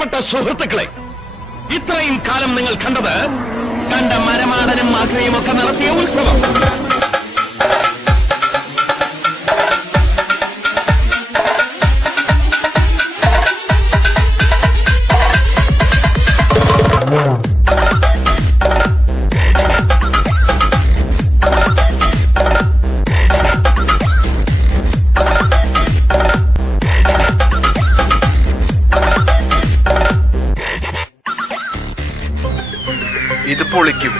പ്രിയപ്പെട്ട സുഹൃത്തുക്കളെ ഇത്രയും കാലം നിങ്ങൾ കണ്ടത് കണ്ട മരമാടനും മാക്രയും ഒക്കെ നടത്തിയ ഉത്സവം. പൊളിക്കും.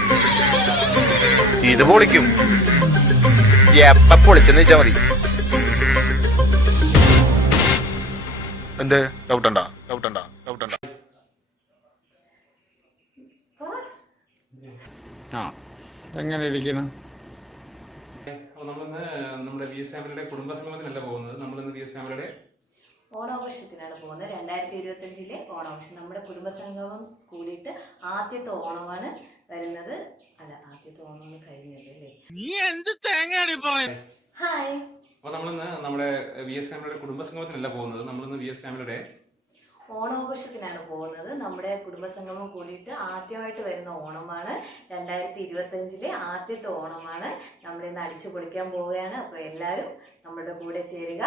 ഇത് പൊളിക്കും. എപ്പ പൊളിച്ചെന്ന് വെച്ചാ മതി. എന്ത്? ഡൗട്ട് ഉണ്ടാ? ഡൗട്ട് ഉണ്ടാ? ഡൗട്ട് ഉണ്ടാ? ആ എങ്ങനെ ഇരിക്കണം അപ്പോൾ നമ്മളിന്ന് നമ്മുടെ വി എസ് ഫാമിലിയുടെ കുടുംബസംഗമത്തിനല്ല പോകുന്നത്. നമ്മളിന്ന് വി എസ് ഫാമിലിയുടെ ഓണാഘോഷത്തിനാണ് പോകുന്നത്. രണ്ടായിരത്തി ഇരുപത്തഞ്ചിലെ ഓണാഘോഷം. നമ്മുടെ കുടുംബസംഗമം കൂടിയിട്ട് ആദ്യത്തെ ഓണമാണ് വരുന്നത്? അല്ല ആദ്യത്തെ ഓണമാണ് കഴിഞ്ഞത് അല്ലേ? ഹായ്. അപ്പോൾ നമ്മളിന്ന് നമ്മുടെ വി എസ് ഫാമിലിയുടെ കുടുംബസംഗമത്തിനല്ല പോകുന്നത്. നമ്മളിന്ന് വി എസ് ഫാമിലിയുടെ ഓണാഘോഷത്തിനാണ് പോകുന്നത്. നമ്മുടെ കുടുംബസംഗമം കൂടിയിട്ട് ആദ്യമായിട്ട് വരുന്ന ഓണമാണ് രണ്ടായിരത്തി ഇരുപത്തഞ്ചിലെ ആദ്യത്തെ ഓണമാണ്. നമ്മളിന്ന് അടിച്ചു പൊളിക്കാൻ പോവുകയാണ്. അപ്പോൾ എല്ലാരും നമ്മുടെ കൂടെ ചേരുക.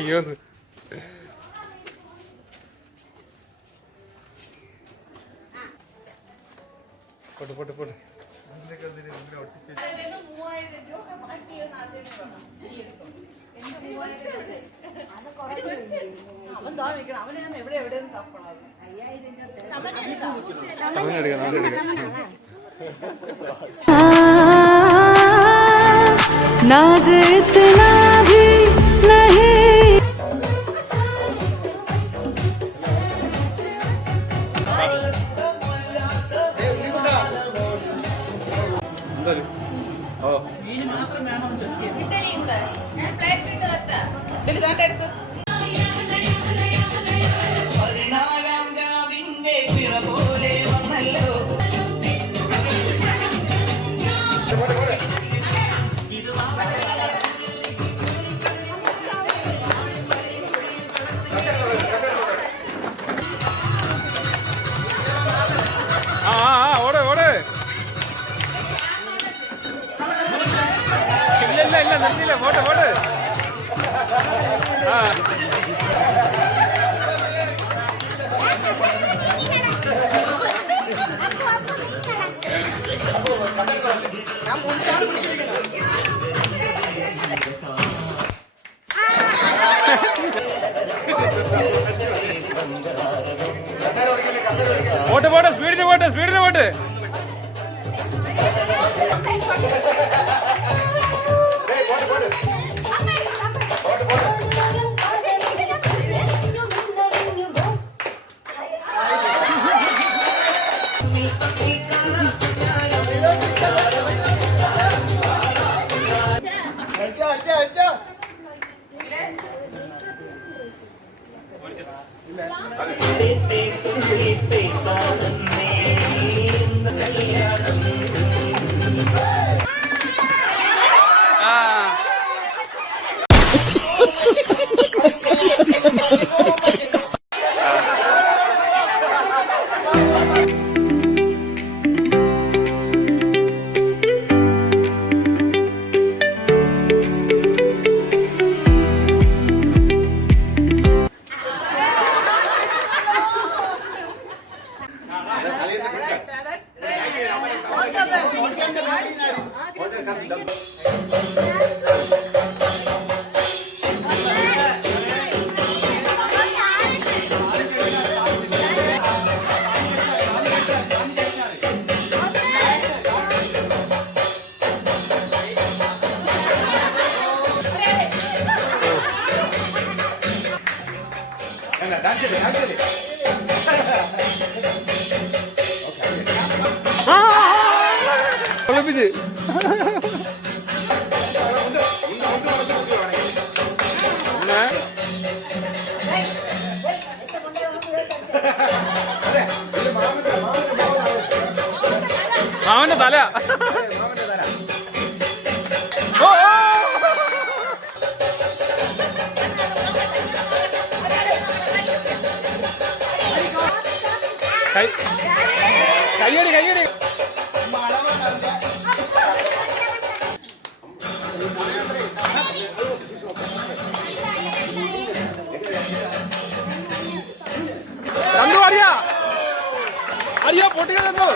അയ്യോ പോട്ടെ പോട്ടെ പോട്ടെ. അവനെടുക്കാം അവനെടുക്കാം ആ ആ ആ, ഓട് ഓട് ഇല്ല ഇല്ല ഇല്ല നിർത്തിയില്ല പോട്ടെ പോട്ടെ ആ പോട്ടെ ഒളിപ്പിച്ച്. മാമന്റെ തല. കയ്യടി കയ്യടി. തന്നു അറിയാ അറിയാ പൊട്ടികൾ തന്നു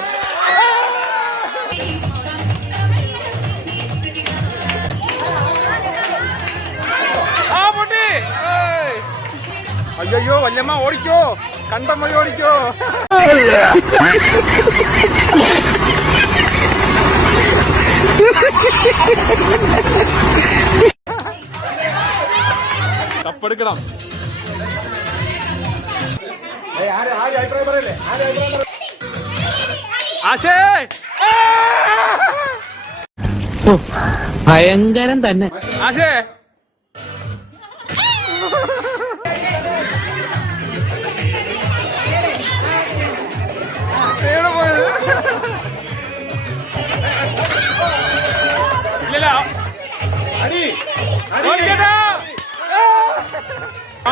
ആ പൊട്ടി. അയ്യോ വല്യമ്മ ഓടിക്കോ. കണ്ടം വഴി ഓടിക്കോ. കപ്പെടുക്കണം. ആശേ! ഭയങ്കരം തന്നെ. ആശേ!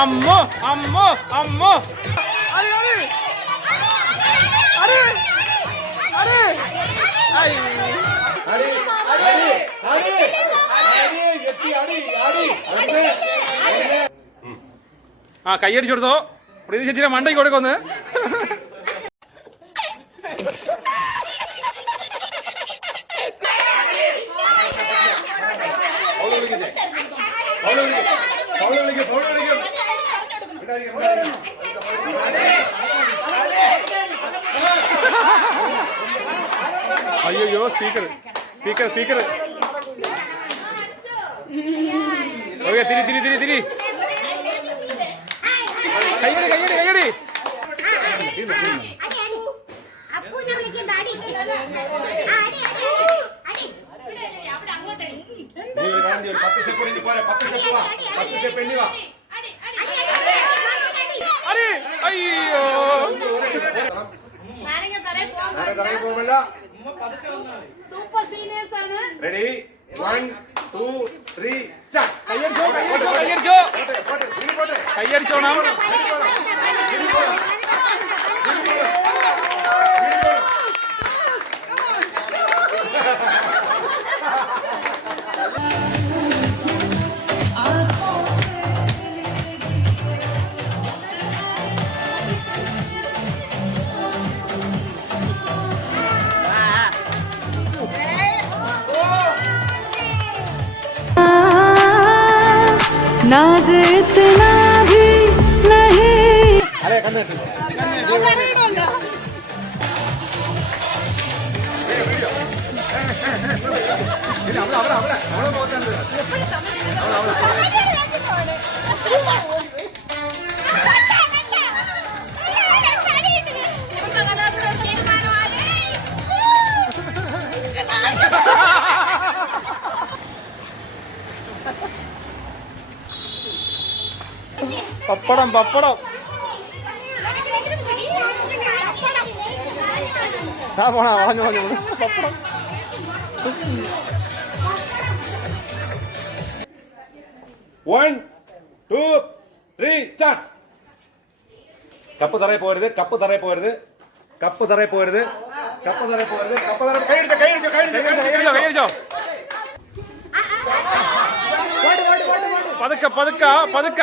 അമ്മോ അമ്മോ അമ്മോ. ആ കൈയടിച്ചു കൊടുത്തോ. പ്രീതി ചേച്ചിയുടെ മണ്ടയ്ക്ക് കൊടുക്കൊന്ന് അയ്യോ സ്പീക്കർ സ്പീക്കർ സ്പീക്കർ ഓക്കെ തിരി തിരി തിരി തിരി കയ്യടി കയ്യടി കയ്യടി അപ്പൂനെ വിളിക്കണ്ട അടി അടി അടി അടി അയ്യോ. സൂപ്പർ സീനിയേഴ്സ് ആണ്. Ready one two three start കയ്യടിച്ചോ കയ്യടിച്ചോ കയ്യടിച്ചോ. കയ്യടിച്ചോണം. പപ്പടം പപ്പടം. ആ പോണ പറഞ്ഞു പറഞ്ഞു pappadam. One two three start cup തറയിൽ പോരുത് കപ്പ് തറയിൽ പോരുത് കപ്പ് തറയിൽ പോരുത് കപ്പ് തറയിൽ പോരുത് കപ്പ് തറ കൈയടിച്ചോ കൈയടിച്ചോ കൈയടിച്ചോ കയ്യടിച്ചോ കയ്യടിച്ചോ പതുക്കെ പതുക്ക പതുക്ക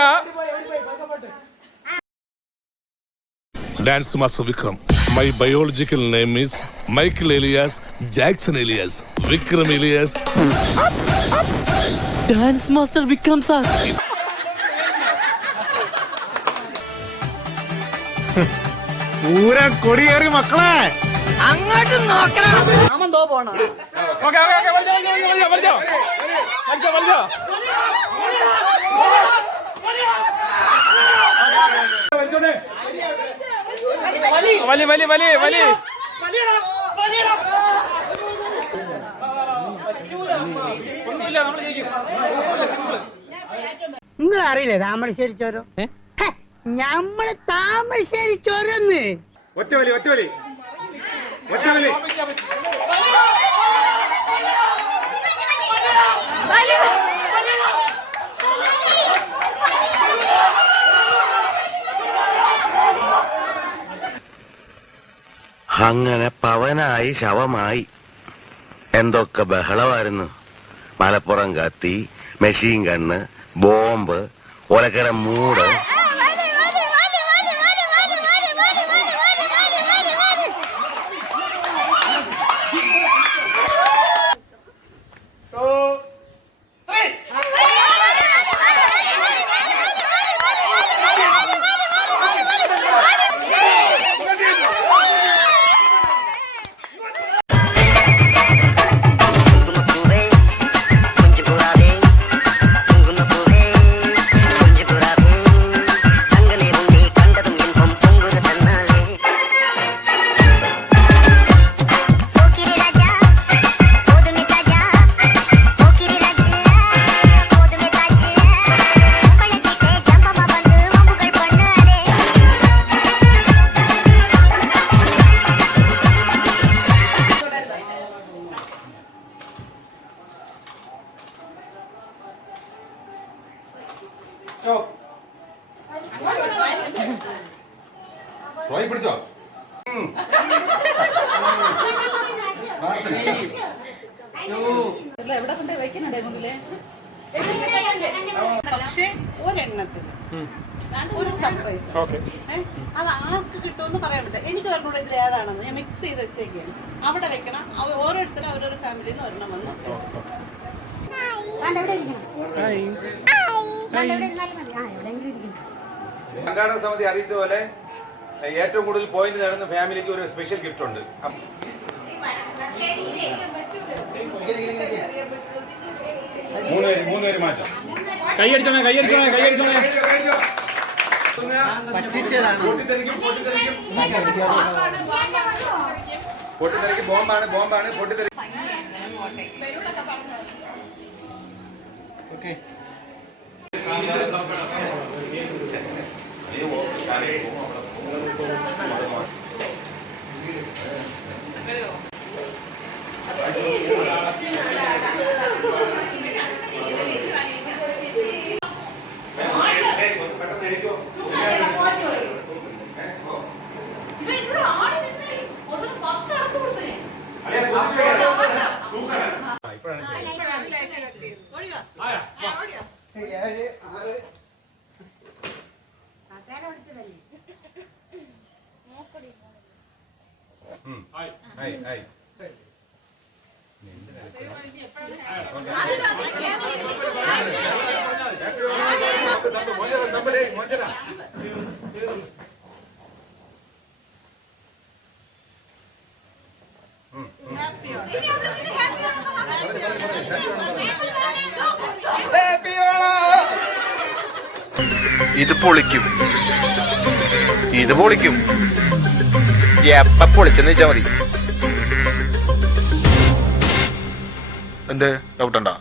dance master Vikram My biological name is Michael Elias Jackson Elias. Vikram Elias. Dance master Vikram sir Pooram കൊടിയേറി മക്കളെ അങ്ങോട്ട് നോക്കണം വലിച്ചോ വലി വലി വലി വലി നിങ്ങൾ അറിയില്ലേ താമരശ്ശേരി ചോരോ ഞമ്മൾ താമരശ്ശേരി ചോരന്ന് ഒറ്റവലി ഒറ്റവലി ഒറ്റവലി അങ്ങനെ പവനായി ശവമായി. എന്തൊക്കെ ബഹളമായിരുന്നു. മലപ്പുറം കത്തി മെഷീൻ കണ്ണ് ബോംബ് ഒലക്കര മൂട് റോയി പിടിച്ചോ പക്ഷേ ഒരെണ്ണത്തിന് ഒരു സർപ്രൈസ് ഓക്കെ അത് ആർക്ക് കിട്ടുമെന്ന് പറയാൻ പറ്റില്ല എനിക്ക് പറഞ്ഞൂടെ ഇതിൽ ഏതാണെന്ന് ഞാൻ മിക്സ് ചെയ്ത് വെച്ചേക്കാണ് അവിടെ വെക്കണം ഓരോരുത്തരും അവരൊരു ഫാമിലിന്ന് ഒരെണ്ണം വന്ന് എവിടെ ഇരിക്കണം എവിടെ ഇരിക്കണം സംഘാടക സമിതി അറിയിച്ച പോലെ ഏറ്റവും കൂടുതൽ പോയിന്റ് നേടുന്ന ഫാമിലിക്ക് ഒരു സ്പെഷ്യൽ ഗിഫ്റ്റ് ഉണ്ട്. ഓക്കെ മൂന്ന് പേര് മൂന്ന് പേര് മാറ്റാം. കൈയടിച്ചോണേ കൈയടിച്ചോണേ കൈയടിച്ചോണേ പൊട്ടിത്തെറിക്കും പൊട്ടിത്തെറിക്കും പൊട്ടിത്തെറിക്കും. ബോംബാണ് ബോംബാണ് പൊട്ടിത്തെറി പെട്ടെന്ന് എണീക്കോ ഇത് ഇവിടെ ഇത് പൊളിക്കും. ഇത് പൊളിക്കും. എപ്പ പൊളിച്ചെന്ന് വെച്ചാ മതി. എന്ത്? ഡൗട്ടുണ്ടോ